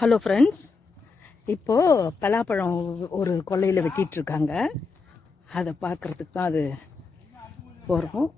Hello friends, இப்போது பலாப்பழம் ஒரு கொல்லையில் வெட்டிகிட்ருக்காங்க. அதை பார்க்குறதுக்கு தான் அது போகிறோம்.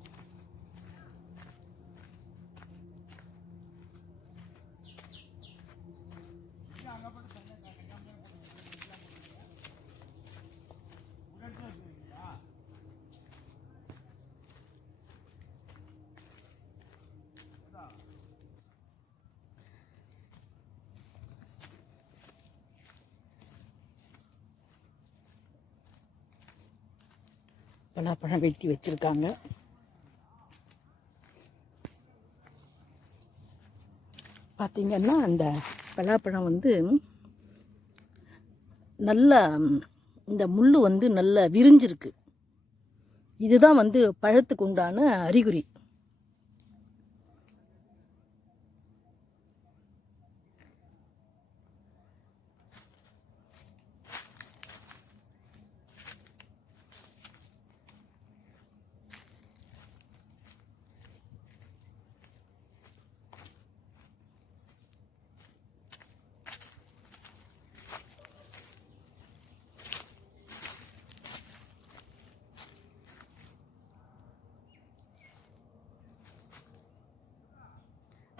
பலாப்பழம் வெட்டி வச்சுருக்காங்க. பார்த்திங்கன்னா அந்த பலாப்பழம் நல்ல இந்த முள் நல்ல விரிஞ்சிருக்கு. இதுதான் பழத்துக்கு உண்டான அறிகுறி.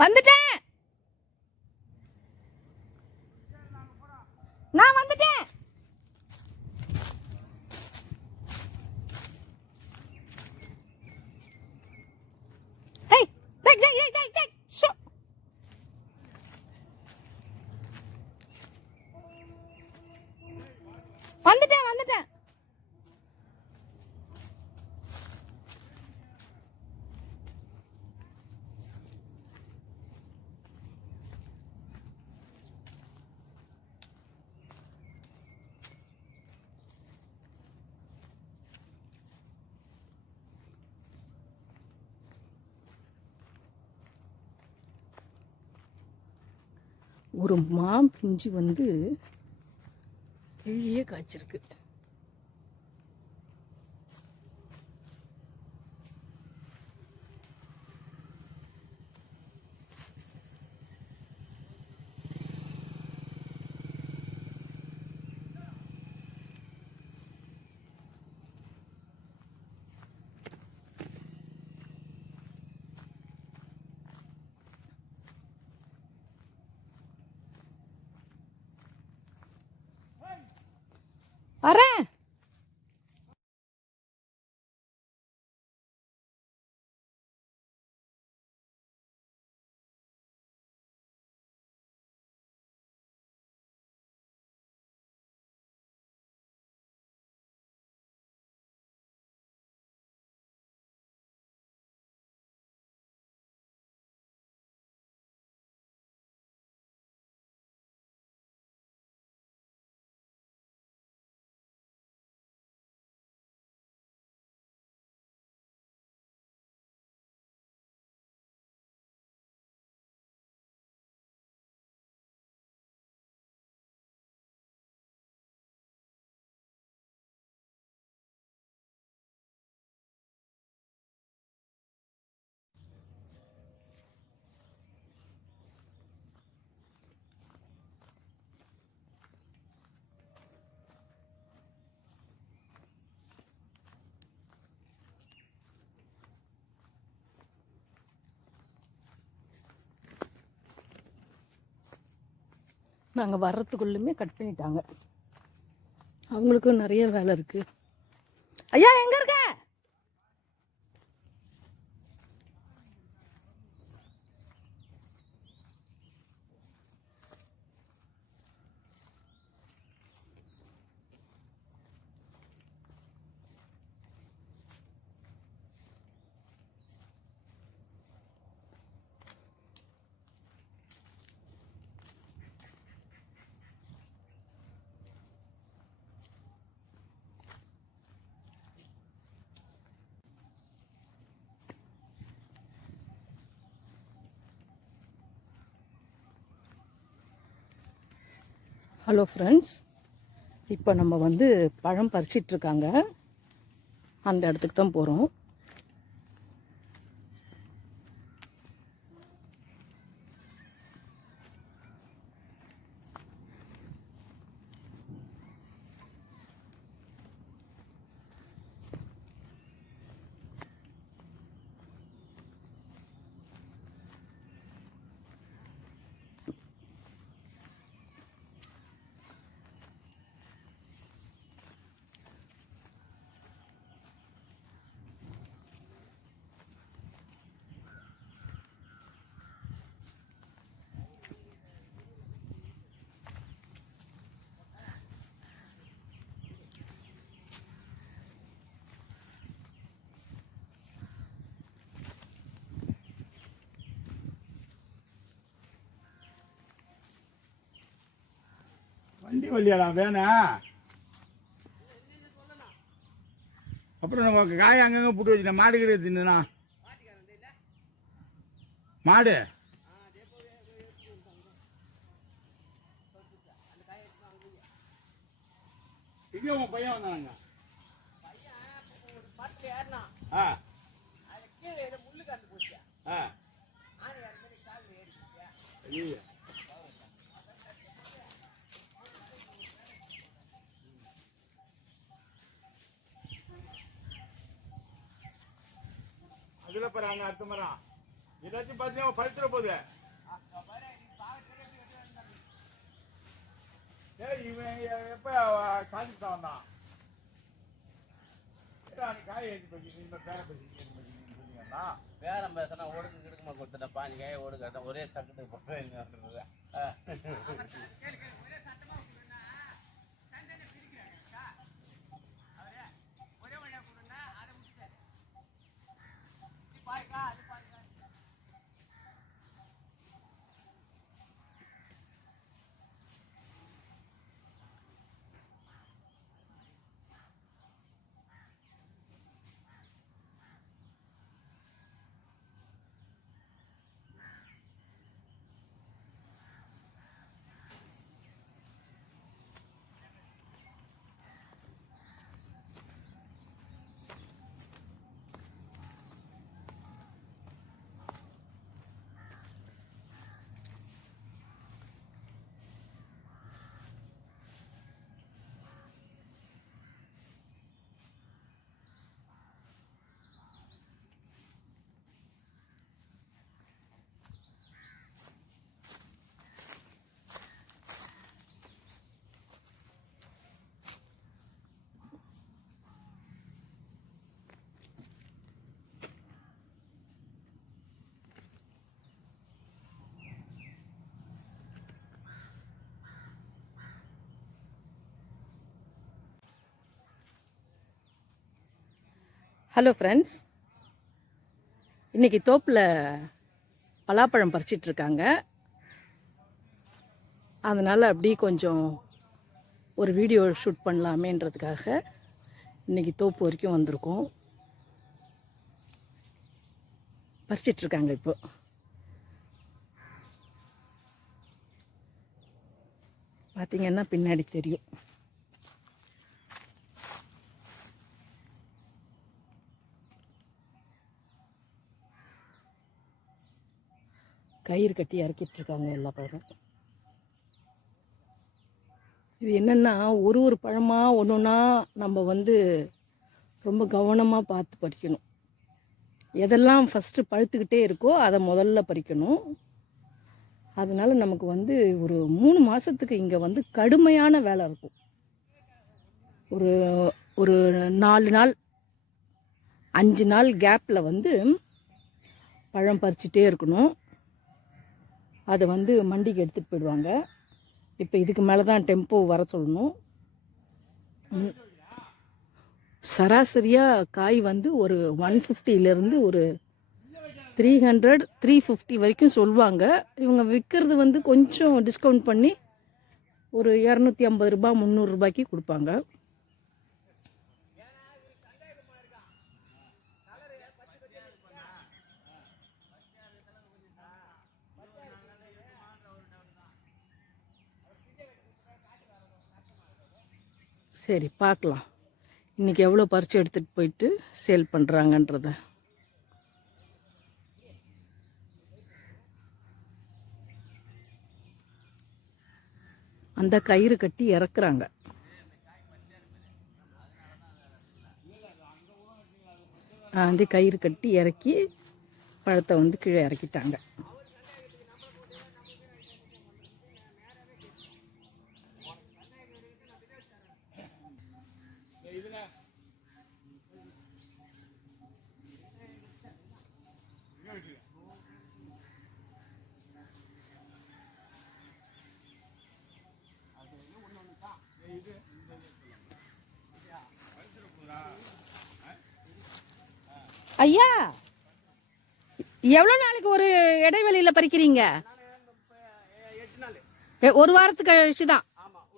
வந்துட்டேன், நான் வந்துட்டேன். வந்துட்டேன் வந்துட்டேன். ஒரு பிஞ்சு கீழே காய்ச்சிருக்கு. வரேன். நாங்கள் வர்றதுக்குள்ளுமே கட் பண்ணிட்டாங்க. அவங்களுக்கும் நிறைய வேலை இருக்குது. ஐயா எங்கே இருக்க? ஹலோ ஃப்ரெண்ட்ஸ், இப்போ நம்ம பழம் பறிச்சிட்ருக்காங்க. அந்த இடத்துக்கு தான் போகிறோம். வண்டி வழியாடா வேணா. அப்புறம் நம்ம காய் அங்கங்கே போட்டு வச்சுட்டேன். மாடுகிற தின்னுண்ணா மாடு. இங்கே உன் பையன் வந்தாங்க. ஆ ஆ ஐயோ அதுல பாருங்க அடுத்த மரம் ஏதாச்சும் பார்த்தீங்கன்னா பழுத்துற போகுது. இவன் எப்ப சாதிச்சு வந்தான் காய் ஏற்றி பேசி பேர பேசிங்கன்னா பேரம் பேசினா ஒடுக்கு கிடுக்குமா கொடுத்துட்டேன். 5 காயை ஒடுக்க ஒரே சக்கத்துக்கு போடுறது. ஹலோ ஃப்ரெண்ட்ஸ், இன்றைக்கி தோப்பில் பலாப்பழம் பறிச்சிட்ருக்காங்க. அதனால் அப்படி கொஞ்சம் ஒரு வீடியோ ஷூட் பண்ணலாமேன்றதுக்காக இன்றைக்கி தோப்பு வரைக்கும் வந்திருக்கோம். பறிச்சிட்ருக்காங்க. இப்போ பார்த்திங்கன்னா பின்னாடி தெரியும். கயிறு கட்டி இறக்கிட்டுருக்காங்க எல்லா பழமும். இது என்னென்னா ஒரு பழமாக ஒன்று ஒன்றா நம்ம வந்து ரொம்ப கவனமாக பார்த்து பறிக்கணும். எதெல்லாம் ஃபஸ்ட்டு பழுத்துக்கிட்டே இருக்கோ அதை முதல்ல பறிக்கணும். அதனால் நமக்கு வந்து ஒரு 3 மாதத்துக்கு இங்கே வந்து கடுமையான வேலை இருக்கும். ஒரு ஒரு 4 நாள் 5 நாள் கேப்பில் வந்து பழம் பறிச்சிட்டே இருக்கணும். அதை வந்து மண்டிக்கு எடுத்துகிட்டு போயிடுவாங்க. இப்போ இதுக்கு மேலே தான் டெம்போ வர சொல்லணும். சராசரியாக காய் வந்து ஒரு 150லேருந்து ஒரு 300-350 வரைக்கும் சொல்லுவாங்க. இவங்க விற்கிறது வந்து கொஞ்சம் டிஸ்கவுண்ட் பண்ணி ஒரு 250 ரூபா 300 ரூபாய்க்கு கொடுப்பாங்க. சரி, பார்க்கலாம் இன்றைக்கி எவ்வளோ பறித்து எடுத்துகிட்டு போயிட்டு சேல் பண்ணுறாங்கன்றத. அந்த கயிறு கட்டி இறக்குறாங்க. அந்த கயிறு கட்டி இறக்கி பழத்தை வந்து கீழே இறக்கிட்டாங்க. ஐயா, எவ்வளோ நாளைக்கு ஒரு இடைவெளியில் பறிக்கிறீங்க? 1 வாரத்துக்கு கழிச்சு தான்.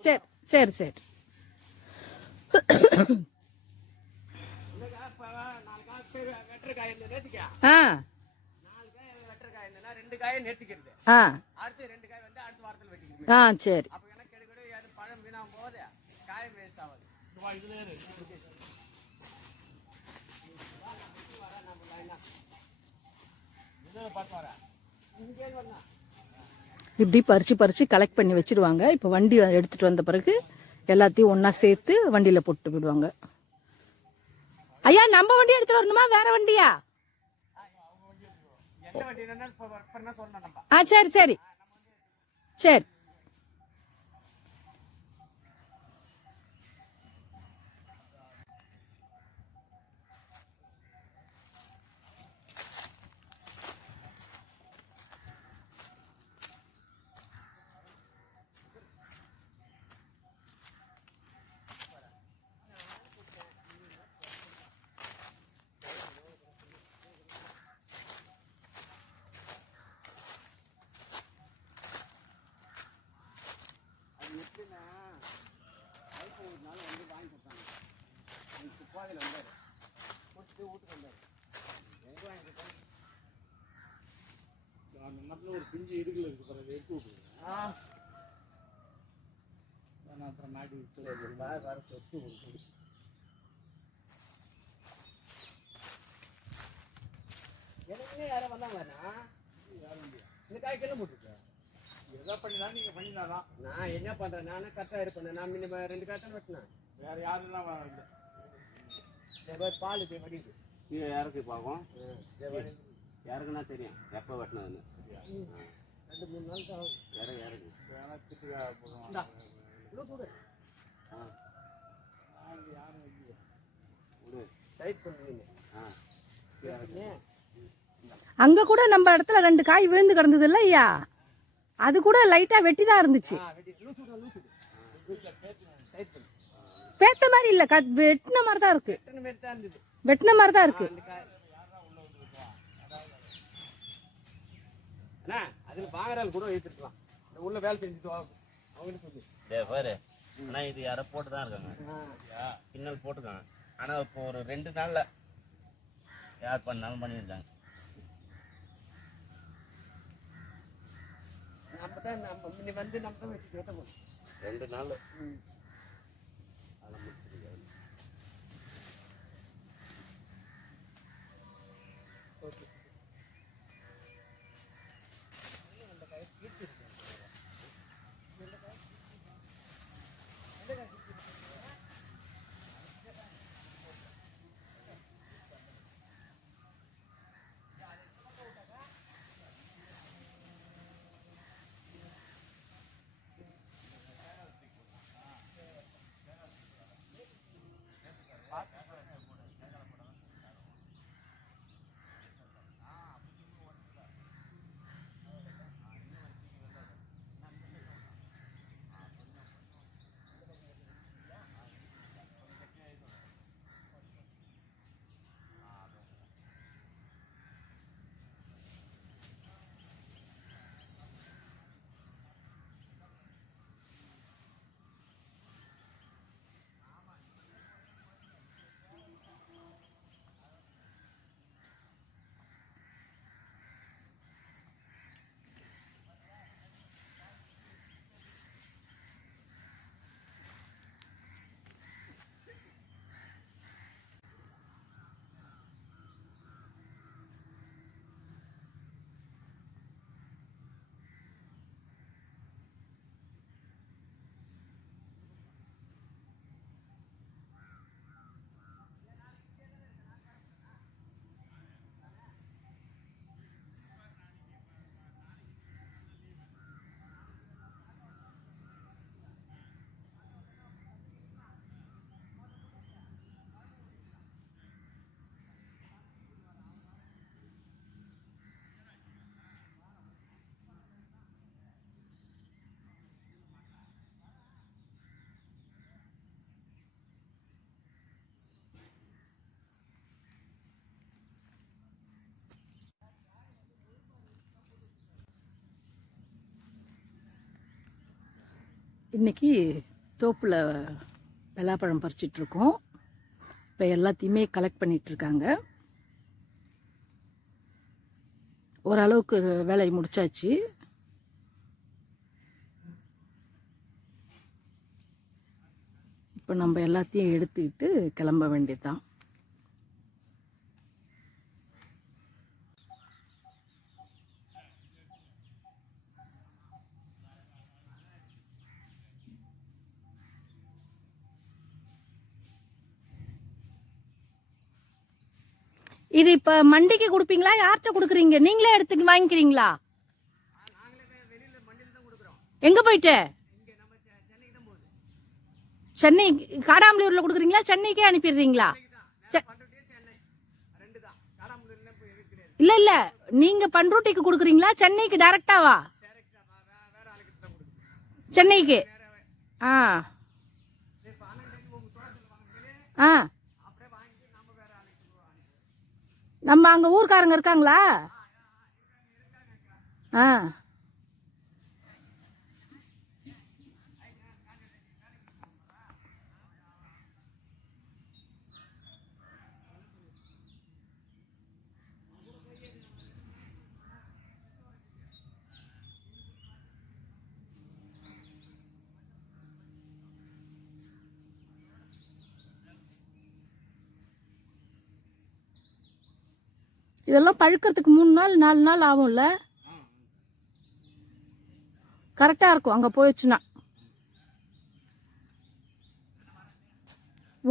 சரி சரி சரி. ஆ ஆ ஆ சரி. இப்படி பறித்து பறித்து கலெக்ட் பண்ணி வச்சுடுவாங்க. இப்போ வண்டி எடுத்துகிட்டு வந்த பிறகு எல்லாத்தையும் ஒன்றா சேர்த்து வண்டியில் போட்டு விடுவாங்க. ஐயா, நம்ம வண்டி எடுத்துகிட்டு வரணுமா, வேற வண்டியா? ஆ சரி சரி சரி. ஒரு பிஞ்சு இடுக்கல இருக்கு பாருங்க, எடுத்து விட்டுருங்க. அப்புறம் மாட்டி யாரும் வந்தாங்க. இந்த காய்க்கெல்லாம் போட்டுருக்கேன். எதை பண்ணிதான் நீங்க பண்ணினாதான். நான் என்ன பண்றேன், நானும் கரெக்டா இருப்பேன். நான் முன்ன 2 காய்ச்சல் வெட்டினேன். வேற யாருலாம் இல்லை. பால் வடிது கீழே இறக்கி பார்க்கும். இறக்குனா தெரியும் எப்போ வெட்டினதுன்னு. 2-3 நாள் தான் ஆகும். இறக்கு வேணா திட்டுக்கா போடுவாங்க. யாரும் இல்லை. விடு. டைட் பண்ணுவீங்க. அங்க கூட நம்ம இடத்துல 2 காய் விழுந்து கிடந்தது இல்ல ஐயா, அது கூட லைட்டா வெட்டி தான் இருந்துச்சு. பேத்த மாதிரி இல்ல, வெட்டின மாதிரி தான் இருக்கு. வெட்டின மாதிரி தான் இருக்கு. அதுல பாங்கறால் கூட ஏத்திருக்கலாம். உள்ள வேலை செஞ்சுட்டு அவங்க சொல்லு. பாரு, ஆனா இது யாரோ போட்டு தான் இருக்காங்க, பின்னல் போட்டுருக்காங்க. ஆனா இப்போ ஒரு 2 நாள்ல யார் பண்ணாலும் பண்ணியிருக்காங்க. நம்ம தான் வச்சுட்டு 2 நாள் இன்னைக்கு தோப்பில் பலாப்பழம் பறிச்சிட்ருக்கோம். இப்போ எல்லாத்தையுமே கலெக்ட் பண்ணிகிட்ருக்காங்க. ஓரளவுக்கு வேலையை முடிச்சாச்சு. இப்போ நம்ம எல்லாத்தையும் எடுத்துக்கிட்டு கிளம்ப வேண்டியதுதான். இது இப்போ மண்டிக்கு கொடுப்பீங்களா, யார்கிட்ட கொடுக்குறீங்க? நீங்களே எடுத்து வாங்கிக்கிறீங்களா? எங்க போயிட்டு? சென்னை காடாமலூர்ல கொடுக்குறீங்களா, சென்னைக்கே அனுப்பிடுறீங்களா? இல்ல இல்ல, நீங்க பண்ருட்டிக்கு கொடுக்குறீங்களா, சென்னைக்கு டைரக்டாவா? சென்னைக்கு. ஆ ஆ, நம்ம அங்க ஊர்க்காரங்க இருக்காங்களா? ஆ, இதெல்லாம் பழுக்கிறதுக்கு 3 நாள் 4 நாள் ஆகும்ல? கரெக்டா இருக்கும் அங்க போயிடுச்சுன்னா.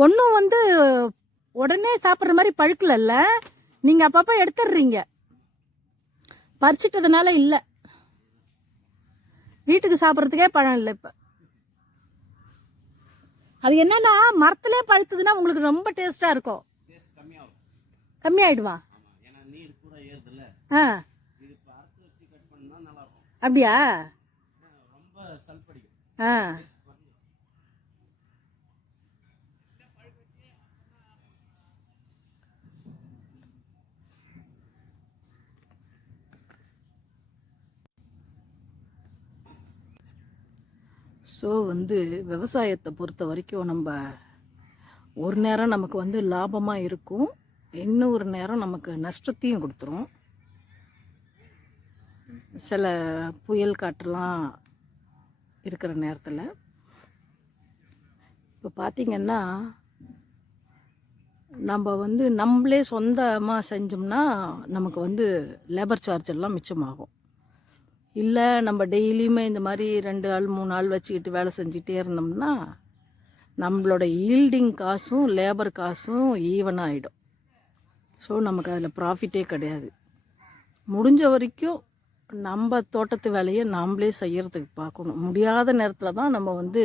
ஒன்றும் வந்து உடனே சாப்பிட்ற மாதிரி பழுக்கலல்ல, நீங்க அப்பப்போ எடுத்துடுறீங்க. பறிச்சிட்டதுனால இல்லை, வீட்டுக்கு சாப்பிட்றதுக்கே பழம் இல்லை. இப்போ அது என்னன்னா, மரத்திலே பழுத்ததுன்னா உங்களுக்கு ரொம்ப டேஸ்டா இருக்கும். டேஸ்ட் கம்மியாகும். கம்மியாயிடுவா? ஆமாம், ஏன்னா நீர் பூரா ஏறுதுல்ல. ஆ, இது இப்போ அரைச்சி வச்சு கட் பண்ணா நல்லா இருக்கும். அப்படியா? ரொம்ப சல்படிக்கும். ஆ, ஸோ வந்து விவசாயத்தை பொறுத்த வரைக்கும் நம்ம ஒரு நேரம் நமக்கு வந்து லாபமாக இருக்கும், இன்னொரு நேரம் நமக்கு நஷ்டத்தையும் கொடுத்துரும். சில புயல் காற்றுலாம் இருக்கிற நேரத்தில் இப்போ பார்த்திங்கன்னா, நம்ம வந்து நம்மளே சொந்தமாக செஞ்சோம்னா நமக்கு வந்து லேபர் சார்ஜ் எல்லாம் மிச்சமாகும். இல்லை நம்ம டெய்லியுமே இந்த மாதிரி 2 நாள் 3 நாள் வச்சுக்கிட்டு வேலை செஞ்சுட்டே இருந்தோம்னா நம்மளோட ஈல்டிங் காசும் லேபர் காசும் ஈவனாக ஆகிடும். ஸோ நமக்கு அதில் ப்ராஃபிட்டே கிடையாது. முடிஞ்ச வரைக்கும் நம்ம தோட்டத்து வேலையை நாம்ளே செய்கிறதுக்கு பார்க்கணும். முடியாத நேரத்தில் தான் நம்ம வந்து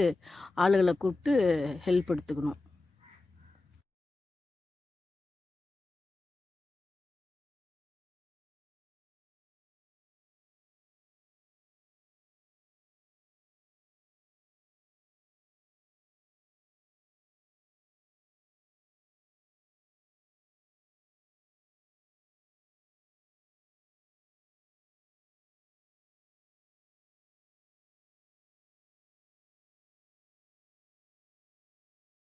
ஆளுகளை கூப்பிட்டு ஹெல்ப் எடுத்துக்கணும்.